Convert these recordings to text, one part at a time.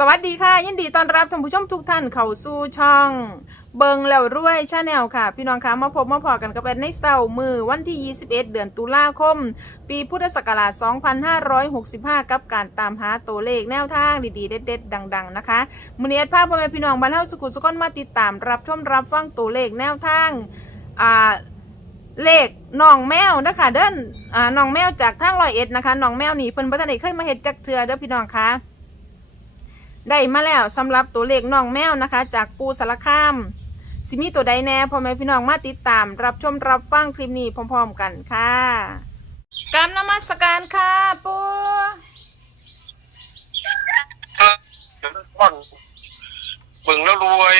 สวัสดีค่ะ ยินดีต้อนรับท่านผู้ชมทุกท่านเข้าสู่ช่อง เบิงแล้วรวยชาแนลค่ะ พี่น้องคะมาพบมาพอกันกับแอนในเสาร์มือวันที่ 21 เดือนตุลาคม ปีพุทธศักราช 2565 กับการตามหาตัวเลขแนวทางดีๆ เด็ดๆ ดัง ๆ นะคะมือนี้แอดภาพพ่อแม่พี่น้องบ้านเฮาสุขุสุขนมาติดตามรับชมรับฟังตัวเลขแนวทางอ่าเลขน้องแมวนะคะเดินอ่าน้องแมวจากทางร้อยเอ็ดนะคะน้องแมวนี่เพิ่นบ่ทันได้เคยมาเฮ็ดจักเทื่อเด้อพี่น้องคะ ได้มาแล้วสำหรับตัวเลขน้องแมวนะคะ จากปูสารคามสิมีตัวใดแน่พ่อแม่พี่น้องมาติดตาม รับชมรับฟังคลิปนี้พร้อม ๆ กันค่ะกรารนมัสการค่ะปูก่อนเบิ่งแล้วรวย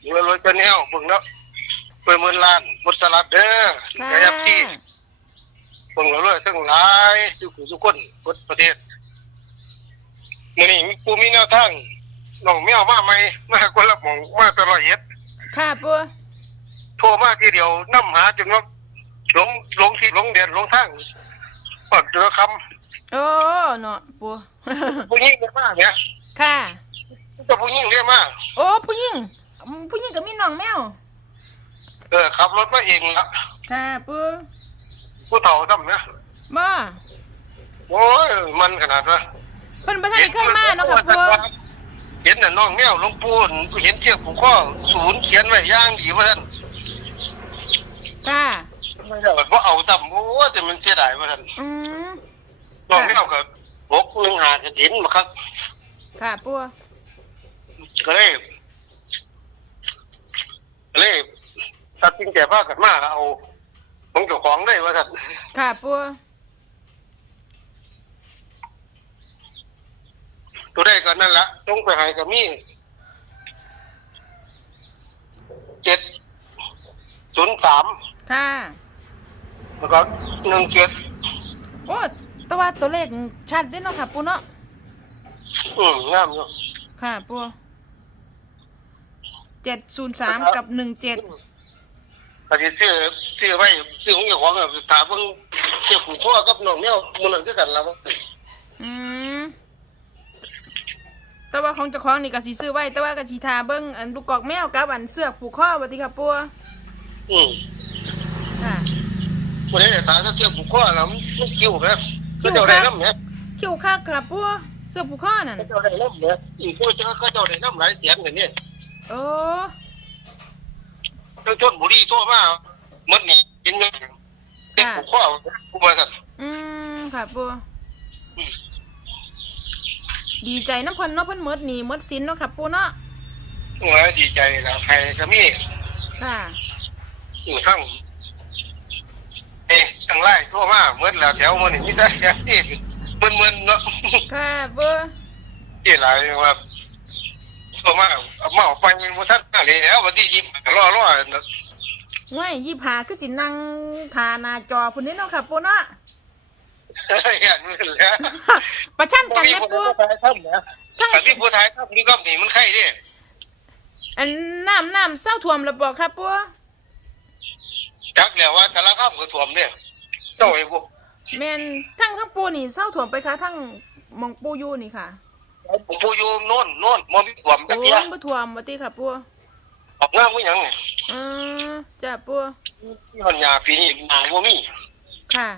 เบิ่งแล้วรวยจะแนวเบิ่งแล้วเปิดหมื่นล้านบทสลัดเด้อค่ะไอ้ยับที่เบิ่งแล้วรวยทั้งหลายทุกผู้ทุกคนบทประเทศมื้อนี้มีผู้มีแน วทางน้องแมวมาใหม่มาคนละหม่องมาแตลอดเฮ็ดค่ะปูโทรมาทีเดียวนํหาจนว่าหลงหลงที่หลงเดียนหลงทางปัดเจอคำโอ้เนาะปูผู้หญิงเรียกมาเนี่ยค่ะ แต่ผู้หญิงเรียกมาโอ้ผู้หญิงผู้หญิงก็มีน้องแมว เออขับรถมาเองละค่ะปูผู้เฒ่าดำนะบ่โอ้ยมันขนาดว่า เพิ่นบ่ทันได้เคยมาเนาะค่ะปูเห็นน่ะน้องแมวหลวงปู่เห็นเชือกผูกข้อศูนย์เขียนไว้อย่างดีว่าท่านค่ะไม่ได้ว่าเอาซ้ำโอ้ยแต่มันเสียดายว่าท่านอืมน้องแมวกับหกหนึ่งหากระถินมาครับค่ะปูก็เลยก็เลยตัดสินใจพากันมาเอาของเจ้าของได้ว่าท่านค่ะปู ตัวได้ก็นั่นละต้องไปใหายกับมีเจ็ดศูนย์สามค่ะ แล้วก็หนึ่งเจ็ดโอ้แต่ว่าตัวเลขชัดเด้เนาะค่ะ ปูเนาะ อืมงามอยู่ค่ะ ปูเจ็ดศูนย์สามกับหนึ่งเจ็ดก็สิซื้อซื้อไว้ซื้อของเจ้าของอะถามเบิ่งเสียผูกคอกับน้องแมวมื้อนั้นคือกันล่ะบ่อืม แต่ว่าของเจ้าของนี่ก็สิซื้อไว้แต่ว่าก็สิทาเบิ่งอันลูกกอกแมวกับอันเสือกผูกคอบัดนี้ค่ะปูอืมค่ะ บ่ได้ถามถ้าเสียผูกคอแล้วมันคิวแม่ก็เจ้าได้นำแหมคิวคักค่ะปูเสือกผูกคอนั่นก็เจ้าได้นำแหมอีกผู้เจ้าก็เจ้าได้นำหลายเสียงกันนี่โอ้ทั้งชนบุรีโทรมาหมดนี่กินเงินเสียผูกคอผู้ว่าซั่นอืมค่ะปู ดีใจน้ำเพิ่นเนาะเพิ่นหมดหนี่มดสินเนาะค่ะปูเนาะโอ้ยดีใจแล้วใครก็มีค่ะอยู่ทั้งเอ๊ะทั้งไล่โทรมาหมดแล้วแถวมื้อนี้มีแต่แค่ที่มึนๆเนาะค่ะปูที่หลายว่าโทรมาเอามาเอาไปยังบ่ทันมาแล้ววันที่ยิบรอรอเนาะง่ายยี่หาคือสินั่งทาหน้าจอพุ่นนี้เนาะค่ะปูเนาะ เห็นมันแล้วประชันกันแม่ปูผู้ไทยทำนะถ้ามีผู้ไทยทำนี่ก็นี่มันใครดิอันน้ำน้ำเศร้าท่วมระบอกครับปูจักแล้วว่าสารคามก็ท่วมเนี่ยเศร้าไอ้พวกแมนทั้งทั้งปูนี่เศร้าท่วมไปค่ะทั้งหมองปูอยู่นี่ค่ะผู้อยู่โน่นโน่นบ่มีท่วมจัโอ้กเที่ยบ่ท่วมบ่ติค่ะปูออกงานบ่หยังนี่อือจ้าปูย้อนหญ้าปีนี้หญ้าบ่มีค่ะ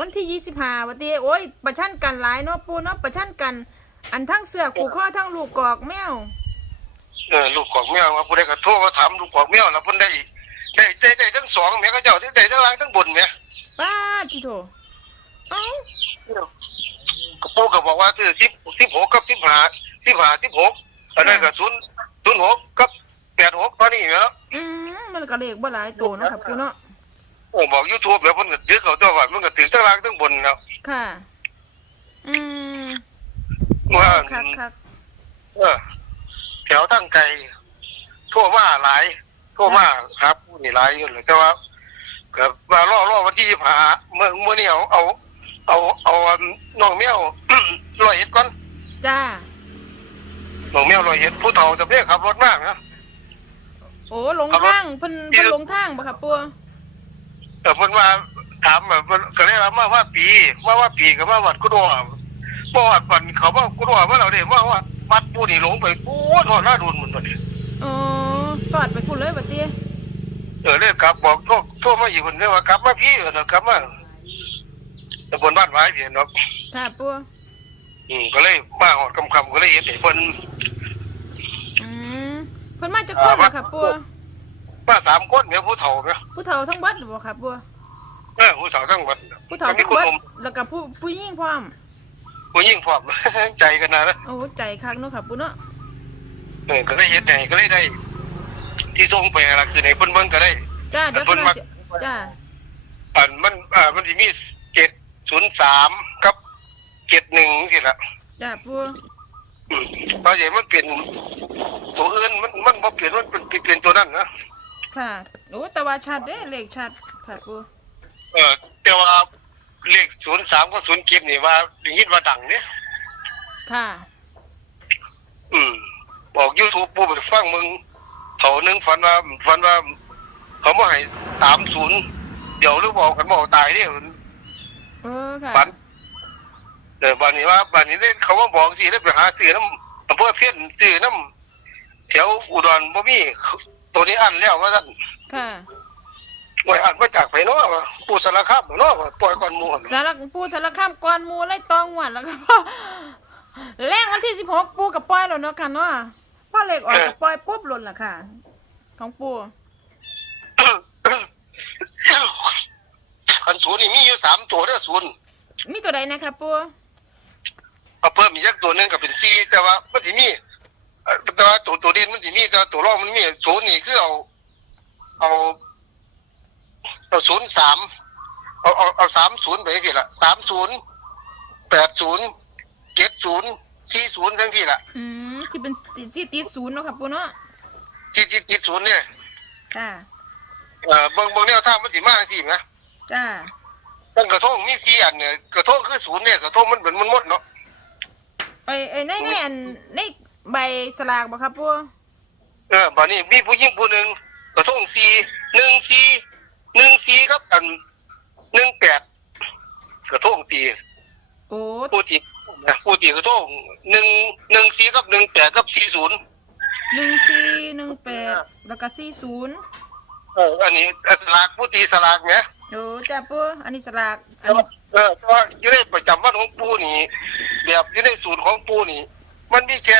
วันที่ยี่สิบห้าวันที่โอ้ยประชันกันหลายเนาะปูเนาะประชันกัน อันทั้งเสือกผูกข้อทั้งลูกกอกแมวเออลูกกอกแมวว่าผู้ใดก็โทรมาถามลูกกอกแมวแล้วเพิ่นได้ได้ได้ได้ทั้งสองแม่ก็เจ้าได้ทั้งล่างทั้งบนแม่ป้าจิโถเอ้าก็ปู่ก็บอกว่าซื้อ10 16กับ15 15 16อันนั้นก็0 06กับ86ตอนนี้แม่เนาะอืมมันก็เลขบ่หลายตัวเนาะครับปูเนาะ โอ้บอก YouTube แล้วเพิ่นก็ดึกเอาตัวว่ามันก็ถึงทั้งล่างทั้งบนแล้วค่ะ อืมว่าคักคักเออแถวทั้งไกลทั่วมาหลายทั่วมาครับผู้นี่หลายอยู่เลยแต่ว่าก็มารอรอวันที่ผาเมื่อเมื่อนี้เอาเอา เอาเอาอันน้องแมวลอยเอ็ดก่อนจ้าน้องแมวลอยเอ็ดผู้เฒ่าจะเพียขับรถมากนะโอ้หลงทางเพิ่นเพิ่นหลงทางบ่ครับปู แต่เพิ่นว่าถามแบบเพิ่นก็เลยว่ามาว่าปีว่าว่าปีก็มาวัดกุดว่าปอดปันเขาว่ากูว่าว่าเราเด้ว่าว่าวัดปูนี่หลงไปปูนหน้าดูนมันตัวนี้อ๋อสอดไปพุ่นเลยบัดนี้เออเลยกลับบอกโทษโทษมาอีกคนเดียวว่ากลับมาพี่เออเนอะกลับมาตำบลบ้านไว้เพียนเนาะค่ะปูอืมก็เลยมาหอดคำคำๆก็เลยเห็นไอ้เพิ่นอืมเพิ่นมาจากคนเหรอค่ะปู มาสามคนเนี่ยผู้เฒ่าเนี่ยผู้เฒ่าทั้งเบิดหรือบ่ค่ะปูเออผู้เฒ่าทั้งหมดผู้เฒ่ามีทั้งคนเบิดนมแล้วก็ผู้ผู้หญิงพร้อมผู้ยิ่งพร้อมใจกันนะนะโอ้ใจคักเนาะค่ะปูเนาะเออก็เลยเห็นไหนก็เลยได้ ที่ส่งไปละคือในเพิ่นเบิ่งก็ได้จ้าเดี๋ยวเพิ่เพิ่นนมาสิจ้าอันมันอ่ามันสิมีเจ็ดศูนย์สามกับเจ็ดหนึ่งสิละจ้าปูอืมเพราะอย่างมันเปลี่ยนตัวอื่นมันมันบ่เปลี่ยนมันเป็นเปลี่ยนตัวนั้นนะ ค่ะโอ้แต่ว่าชัดเด้เลขชัดค่ะปูเออแต่ว่าเลขศูนย์สามกับศูนย์เจ็ดนี่ว่าได้ยินว่าดังเนี่ยค่ะอืมบอกยูทูบปูไปฟังมึงเขาหนึงฝันว่าฝันว่า เขามาให้สามศูนย์เดี๋ยวหรือบอกกันบอกตายเนี่ยเออค่ะฝันเออบันนี้ว่าบันนี้ได้เขามาบอกสิได้ไปหาซื้อน้ำอำเภอเพี้ยนซื้อน้ำแถวอุดรบ่มี ตัวนี้อันแล้วว่าท่านค่ะไว้อันมาจากไปเนาะว่าปูสารคามเนาะว่าปล่อยก่อนหมู่หั่นสารปูสารคามก่อนหมูไล่ตองหวดแล้วก็พ่อแรงวันที่สิบหกปูกับปล่อยแล้วเนาะค่ะเนาะพ่อเลขออกกับปล่อยปุ๊บหล่นล่ะค่ะ ของปูคันศูนย์นี่มีอยู่สามตัวเด้อศูนย์มีตัวใดนะคะปูเอาเพิ่มอีกจักตัวหนึงก็เป็นสี่แต่ว่ามันสิมีเอ่อ แต่ว่าตัวตัวเด่นมันสิมีแต่ว่าตัวรองมันมีศูนย์นี่คือเอา เอาเอาศูนย์สามเอาเอาเอาสามศูนย์ไปสิละสามศูนย์แปดศูนย์เจ็ดศูนย์สี่ศูนย์ทั้งที่ละอืมที่เป็นที่ตีศูนย์เนาะค่ะปูเนาะที่ที่ที่ศูนย์เนี่ยค่ะเอ่อเบิ่งเบิ่งแนวทางมันสิมาจังซี่ไหมจ้าตั้งกระทงมีสี่อันเนี่ยกระทงคือศูนย์เนี่ยกระทงมันเหมือนมันหมดเนาะไปเอ้ยในในอันใน ใบสลากบ่ครับปูเออบัดนี้มีผู้หญิงผู้หนึ่งกระทงสี่หนึ่งสี่หนึ่งสี่ครับอันหนึ่งแปดกระทงตีโอ้ผู้ตีนะผู้ตีกระทงหนึ่งหนึ่งสี่กับหนึ่งแปดกับสี่ศูนย์หนึ่งสี่หนึ่งแปดแล้วก็สี่ศูนย์เอออันนี้สลากผู้ตีสลากเนี่ยโอ้จ้าปูอันนี้สลากอัแต่นว่านี้เออแต่ว่าอยู่ในประจำวันของปูนี่แบบอยู่ในสูตรของปูนี่ มันมีแค่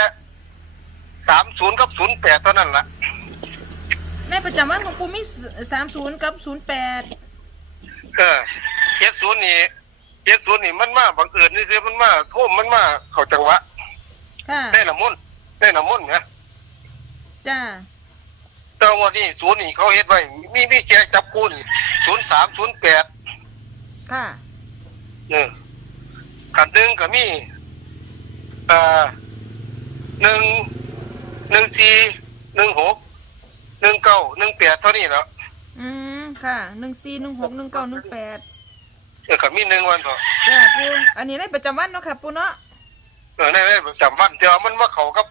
สามศูนย์กับศูนย์แปดเท่านั้นละในประจำวันของปูมีสามศูนย์กับศูนย์แปดเออเจ็ดศูนย์นี่เจ็ดศูนย์นี่มันมาบังเอิญนี่สิมันมาโท่มมันมาเข้าจังหวะค่ะได้น้ำมนต์ได้น้ำมนต์เนี่ยจ้าแต่ว่านี่ศูนย์นี่เขาเฮ็ดไว้มีมีแค่จับกูนี่ศูนย์สามศูนย์แปดค่ะเนี่ยขันหนึ่งก็มีเอ่อหนึ่ง หนึ่งสี่หนึ่งหกหนึ่งเก้าหนึ่งแปดเท่านี้แล้วอืมค่ะหนึ่งสี่หนึ่งหกหนึ่งเก้าหนึ่งแปดเออขันมีหนึ่งวันเถอะจ้าปูอันนี้ในประจำวันเนาะค่ะปูเนาะเออในในประจำวันแต่ว่ามันว่าเขากับ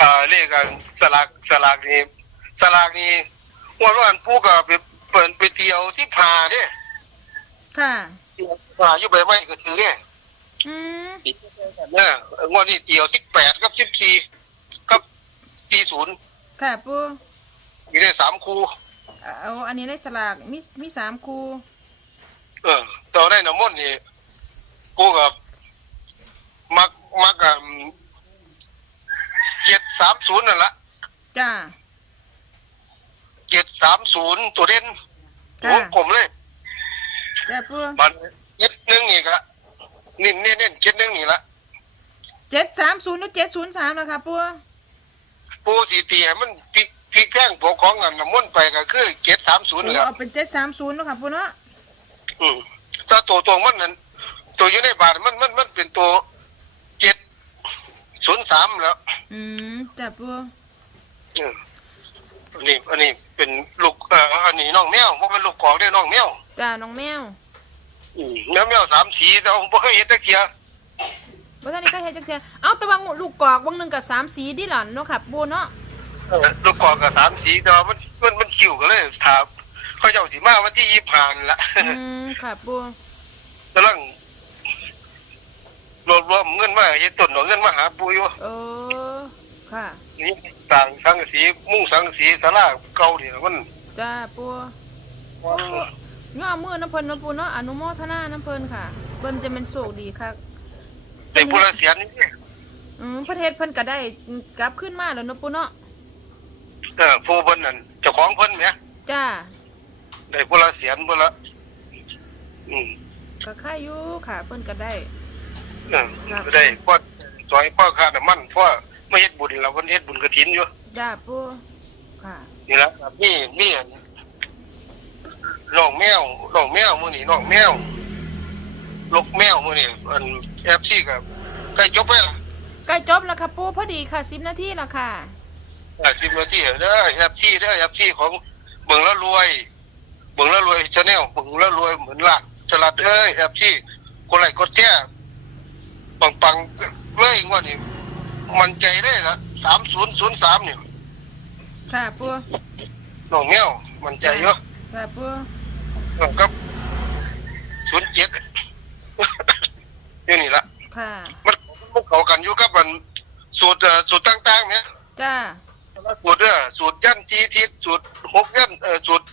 อ่าเลขกันสลากสลากนี่สลากนี่วันวันผู้ก็ไปเปิดไปเที่ยวที่พาเนี่ยค่ะพาอยู่ใบไม้ก็ถือเนี่ยอืมเนี่ยงวดนี้เที่ยวสิบแปดกับสิบสี่กับ สี่ศูนย์ค่ะปูมีได้สามคู่เอาอันนี้ในสลากมีมีสามคูเออต่อได้น้ำมนต์นี่กูกับมักมักกับเจ็ดสามศูนย์นั่นละจ้าเจ็ดสามศูนย์ตัวเด่นค่ะวงกลมเลยจ้าปูมันเจ็ดหนึ่งนี่ก็นี่เน้นเน้นเจ็ดหนึ่งนี่ละเจ็ดสามศูนย์หรือเจ็ดศูนย์สามนะคะปู ปูสีตีให้มันพลิกพลิกแข้งปกของกันน้ำมนต์ไปก็คือเจ็ดสามศูนย์นี่แหละเอาเป็นเจ็ดสามศูนย์เนาะค่ะปูเนาะอืมถ้าตัวตรงมันนั้นตัวอยู่ในบาทมันมันมันเป็นตัวเจ็ดศูนย์สามแล้วอืมจ้าปูอืมอันนี้ อันนี้เป็นลูกเอ่ออันนี้น้องแมวเพราะเป็นลูกของได้น้องแมวจ้าน้องแมวอืมแมวแมวสามสีแต่ผมไม่เคยเห็นตะเกียบ ว่าท่านนี้ก็เฮ็ดจังซี่เอาแต่ว่าลูกกอกบางหนึงกับสามสีดิหล่ะเนาะค่ะปูเนาะเออลูกกอกกับสามสีแต่ว่ามันมันมันคิวกันเลยถามเขาเจ้าสีมาวันที่ยี่ผ่านละอืมค่ะปูกำลังรวบรวมเงินมาเฮ็ดต้นเอาเงินมาหาปูอยู่เออค่ะนี่ต่างสังกะสีมุ้งสังกะสีศาลาเก่านี่มันจ้าปูย่อมือน้ำเพิ่นน้ำปูเนาะอนุโมทนาน้ำเพิ่นค่ะเพิ่นจะเป็นโชคดีค่ะ ได้ผู้ละเสียนนี่อืมประเทศเพิ่นก็ได้กลับขึ้นมาแล้วเนาะปูเนาะเออผู้เพิ่นนั่นเจ้าของเพิ่นแหมจ้าได้ผู้ละเสียนผู้ละอืมก็ค่ายอยู่ค่ะ เพิ่นก็ได้เออได้พอซอยพ่อค่าน้ำมันเพราะไม่เฮ็ดบุญเราเพิ่นเฮ็ดบุญกฐินอยู่จ้าปูค่ะนี่ละมีมีอันน้องแมวน้องแมวมื้อนี้น้องแมวลูกแมวมื้อนี้อัน FC ก็ใกล้จบไปละใกล้จบแล้วค่ะปูพอดีค่ะ10นาทีแล้วค่ะอ่า10นาทีเด้อ FC เด้อ FC ของเบิ่งแล้วรวยเบิ่งแล้วรวยชาแนลเบิ่งแล้วรวยเหมือนลาดสลัดเอ้ย FC กดไลค์กดแชร์ปังๆเลยงวดนี้มันใจได้ละ3003นี่ค่ะปูน้องแมวมันใจเยอะค่ะปูกับศูนย์เจ็ด อยู่นี่ละค่ะ มันมันเข้ากันอยู่กับมันสูตรเอ่อสูตรต่างๆเนี่ยจ้า สูตรเออสูตรยันจีทิศสูตรหกยันเออสูตร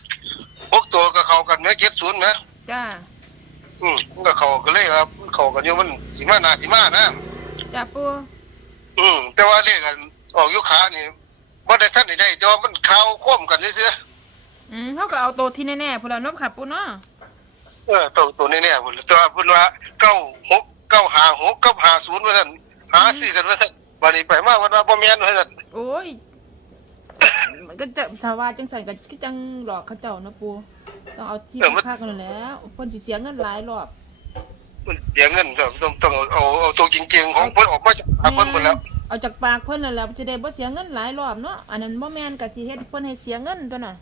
หกตัวก็เข้ากันเนี่ยเจ็ดศูนย์นะจ้า อืมมันก็เข้ากันเลยครับมันเข้ากันอยู่มันสีมาหนาสีมานะ จ้าปูอืมแต่ว่าเลขกันออกอยุขานี่บ่ได้ท่านได้แต่ว่ามันเข้าคว่ำกันเซื่ออืมเขาก็เอาตัวที่แน่ๆพุ่นแล้วเนาะค่ะปูเนาะๆเออตัวตัวนี้เนี่ยพุ่นแต่ว่าเพิ่นว่าเก้าหก เก้าห้าหกเก้าห้าศูนย์ว่าซั่นหาซื้อกันว่าซั่นบัดนี้ไปมาวันว่าบ่แม่นว่าซั่นโอ้ย มันก็จะชาวว่าจังสันก็คือจังหลอกเขาเจ้าเนาะปูต้องเอาที่ค่ากันแหล้วเพิ่นสิเสียเงินหลายรอบมันเสียเงินก็ต้องต้องเอาเอาเอาตัวจริงๆของเพิ่นออกมาจากปากเพิ่นหมดแล้ว เอาจากปากเพิ่นนั่นแหล้วจะได้บ่เสียเงินหลายรอบเนาะอันนั้นบ่แม่นก็สิเฮ็ดเพิ่นให้เสียเงินตัวน่ะ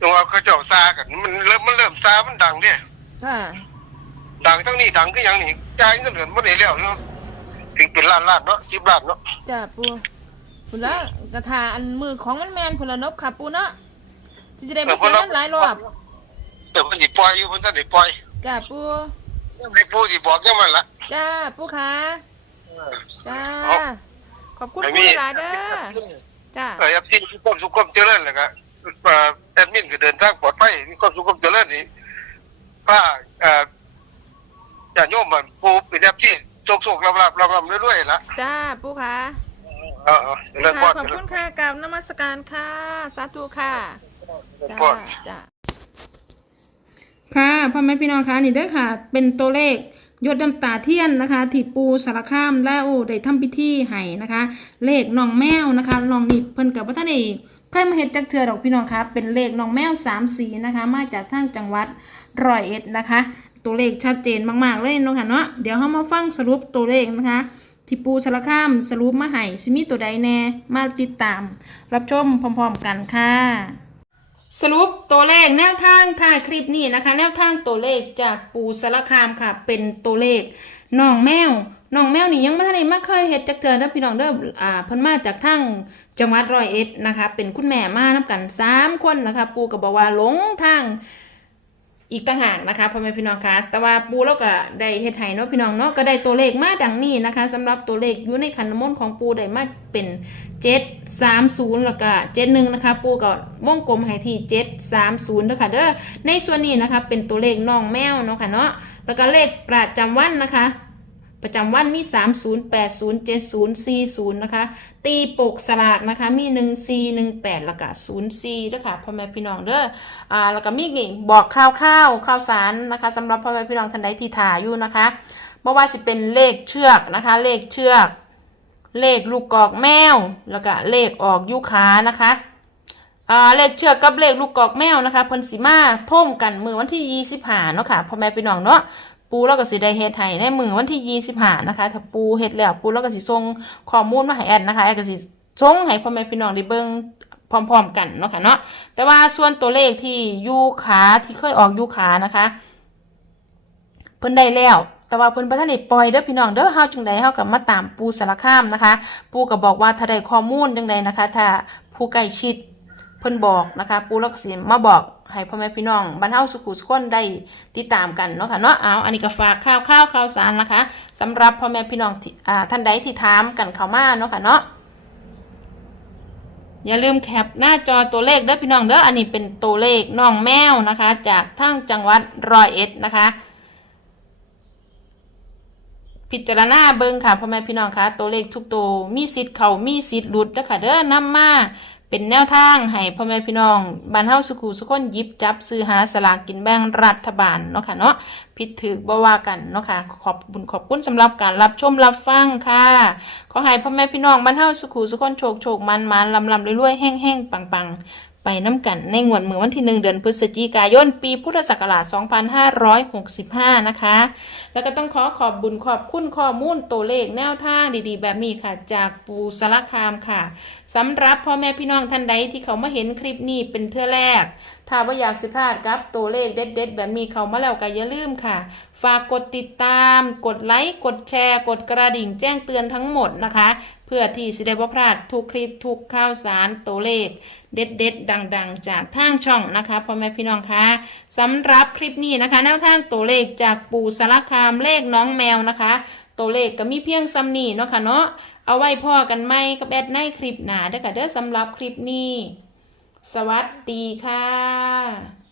ตรงว่าเขาเจ้าซากันมันเริ่มมันเริ่มซามันดังเด้ค่ะ ดังทั้งนี้ดังคือหยังนี่จ่ายเงินเดือนบ่ได้แล้วอยู่ถึงเป็นล้านล้านเนาะ10ล้านเนาะจ้าปูพุ่นละกระทาอันมือของมันแม่นพุ่นละเนบค่ะปูเนาะสิจะได้บ่เสียเงินหลายรอบเออเพิ่นสิปล่อยอยู่เพิ่นสิได้ปล่อยจ้าปูยังไม่ผู้สิบอกยังมันละจ้าปูค่ะเออ จ้าเอา ขอบคุณไอ้ปูมีหลายเด้อจ้าเออ FC มีความสุขความเจริญแล้วก็เอ่อแอดมินก็เดินทางปลอดภัยมีความสุขความเจริญนี่ป้าเอ่อ ญาติโยมมันผู้เป็น FC โชคๆลาบๆลำๆรวยๆล่ะจ้าปูค่ะเออๆเจริญพค่ะรขอบคุณค่ะกราบนมัสการค่ะสาธุค่ะเจริญจ้าพรจ้าค่ะพ่อแม่พี่น้องคะนี่เด้อค่ะ เป็นตัวเลขยศน้ำตาเทียนนะคะที่ปูสารคามแล้วได้ทำพิธีให้นะคะ เลขน้องแมวนะคะน้องนิดเพิ่นกับพระท่านเอกเคยมาเห็ดจักเทือดอกพี่น้องคะเป็นเลขน้องแมวสามสีนะคะ มาจากทางจังหวัดร้อยเอ็ดนะคะ ตัวเลขชัดเจนมากๆเลยเนาะค่ะเนาะเดี๋ยวเรามาฟังสรุปตัวเลขนะคะที่ปูสารคามสรุปมาให้สิมีตัวใดแน่มาติดตาม รับชมพร้อมๆกันค่ะ สรุปตัวเลขแนวทางถ่ายคลิปนี้นะคะ แนวทางตัวเลขจากปูสารคามค่ะ เป็นตัวเลขน้องแมวน้องแมวนี่ยังไม่ทันได้มาเคยเห็ดจักเจอเด้อพี่น้องเด้ออ่าเพิ่นมาจากทางจังหวัดร้อยเอ็ดนะคะ เป็นคุณแม่มานํกันสามคนนะคะ ปูก็บอกว่าหลงทาง อีกต่างหากนะคะพ่อแม่พี่น้องคะแต่ว่าปูเราก็ได้เฮ็ดไห้เนาะพี่น้องเนาะก็ได้ตัวเลขมาดังนี้นะคะสำหรับตัวเลขอยู่ในขันน้ำมนต์ของปูได้มาเป็น7 3 0แล้วก็71นะคะ ปูก็วงกลมให้ที่7 3 0เด้อค่ะเด้อในส่วนนี้นะคะเป็นตัวเลขน้องแมวเนาะค่ะเนาะแล้วก็เลขประจำวันนะคะ ประจำวันมี 30 80 70 40 นะคะ ตีปกสลากนะคะ มี 1 4 1 8แล้วก็0 4ด้วยค่ะพ่อแม่พี่น้องเด้ออ่าแล้วก็มีนี่บอกข่าวข้าวข่าวสารนะคะสำหรับพ่อแม่พี่น้องท่านใดที่ถ่ายอยู่นะคะบ่ว่าสิเป็นเลขเชือกนะคะ เลขเชือก เลขลูกกอกแมว แล้วก็เลขออกยุขานะคะอ่าเลขเชือกกับเลขลูกกอกแมวนะคะเพิ่นสิมาท่มกันมือวันที่25เนาะค่ะพ่อแม่พี่น้องเนาะ ปูแล้วก็สิได้เฮ็ดให้ในมือวันที่25นะคะถ้าปูเฮ็ดแล้วปูแล้วก็สิส่งข้อมูลมาให้แอดนะคะแอดก็สิส่งให้พ่อแม่พี่น้องได้เบิ่งพร้อมๆกันเนาะค่ะเนาะแต่ว่าส่วนตัวเลขที่ยูขาที่เคยออกยูขานะคะ เพิ่นได้แล้วแต่ว่าเพิ่นบ่ทันได้ปล่อยเด้อพี่น้องเด้อเฮาจังไดเฮาก็มาตามปูสารคามนะคะ ปูก็บอกว่าถ้าได้ข้อมูลจังไดนะคะ ถ้าผู้ใกล้ชิด พิ่นบอกนะคะปูแล้วก็สิมาบอกให้พ่อแม่พี่น้องบรรเทาสุขุสุขคนได้ติดตามกันเนาะค่ะเนาะเอาอันนี้ก็ฝากข่าวข่าวข่าวสารนะคะสำหรับพ่อแม่พี่น้องที่อ่าท่านใดที่ถามกันเข้ามาเนาะค่ะเนาะอย่าลืมแคปหน้าจอตัวเลขเด้อพี่น้องเด้ออันนี้เป็นตัวเลขน้องแมวนะคะ จากทั้งจังหวัดร้อยเอ็ดนะคะพิจารณาเบิ่งค่ะพ่อแม่พี่น้องคะตัวเลขทุกตัวมีสิทธิ์เขามีสิทธิ์หลุดเด้อค่ะเด้อนำมา เป็นแนวทางให้พ่อแม่พี่น้องบ้านเฮาสุขุสุคนยิบจับซื้อหาสลากกินแบ่งรัฐบาลเนาะค่ะเนาะผิดถือบ่ว่ากันเนาะค่ะขอบบุญขอบคุณสำหรับการรับชมรับฟังค่ะขอให้พ่อแม่พี่น้องบ้านเฮาสุขุสุคนโชคโชคมันมันลำลำรวยๆแห้งๆปังๆ ไปน้ำกันในงวดมือวันที่หนึ่งเดือนพฤศจิกายน ปีพุทธศักราช 2565 นะคะ แล้วก็ต้องขอขอบบุญขอบคุณข้อมูลตัวเลขแนวทางดีๆ แบบนี้ค่ะ จากปูสารคามค่ะสำหรับพ่อแม่พี่น้องท่านใดที่เขามาเห็นคลิปนี้เป็นเทื่อแรก ถ้าว่าอยากสิพลาดกับตัวเลขเด็ด ๆ แบบนี้เขามาแล้วก็อย่าลืมค่ะ ฝากกดติดตาม กดไลค์ กดแชร์ กดกระดิ่งแจ้งเตือนทั้งหมดนะคะ เพื่อที่สิได้บ่พลาดทุกคลิปทุกข่าวสารตัวเลข เด็ด ๆ ดัง ๆ จากทางช่องนะคะพ่อแม่พี่น้องคะสำหรับคลิปนี้นะคะแนวทางตัวเลขจากปู่สารคามเลขน้องแมวนะคะ ตัวเลขก็มีเพียงซ้ำนี้เนาะค่ะเนาะเอาไว้พ่อกันไหมกับแอดในคลิปหนาเด้อค่ะเด้อสำหรับคลิปนี้ สวัสดีค่ะ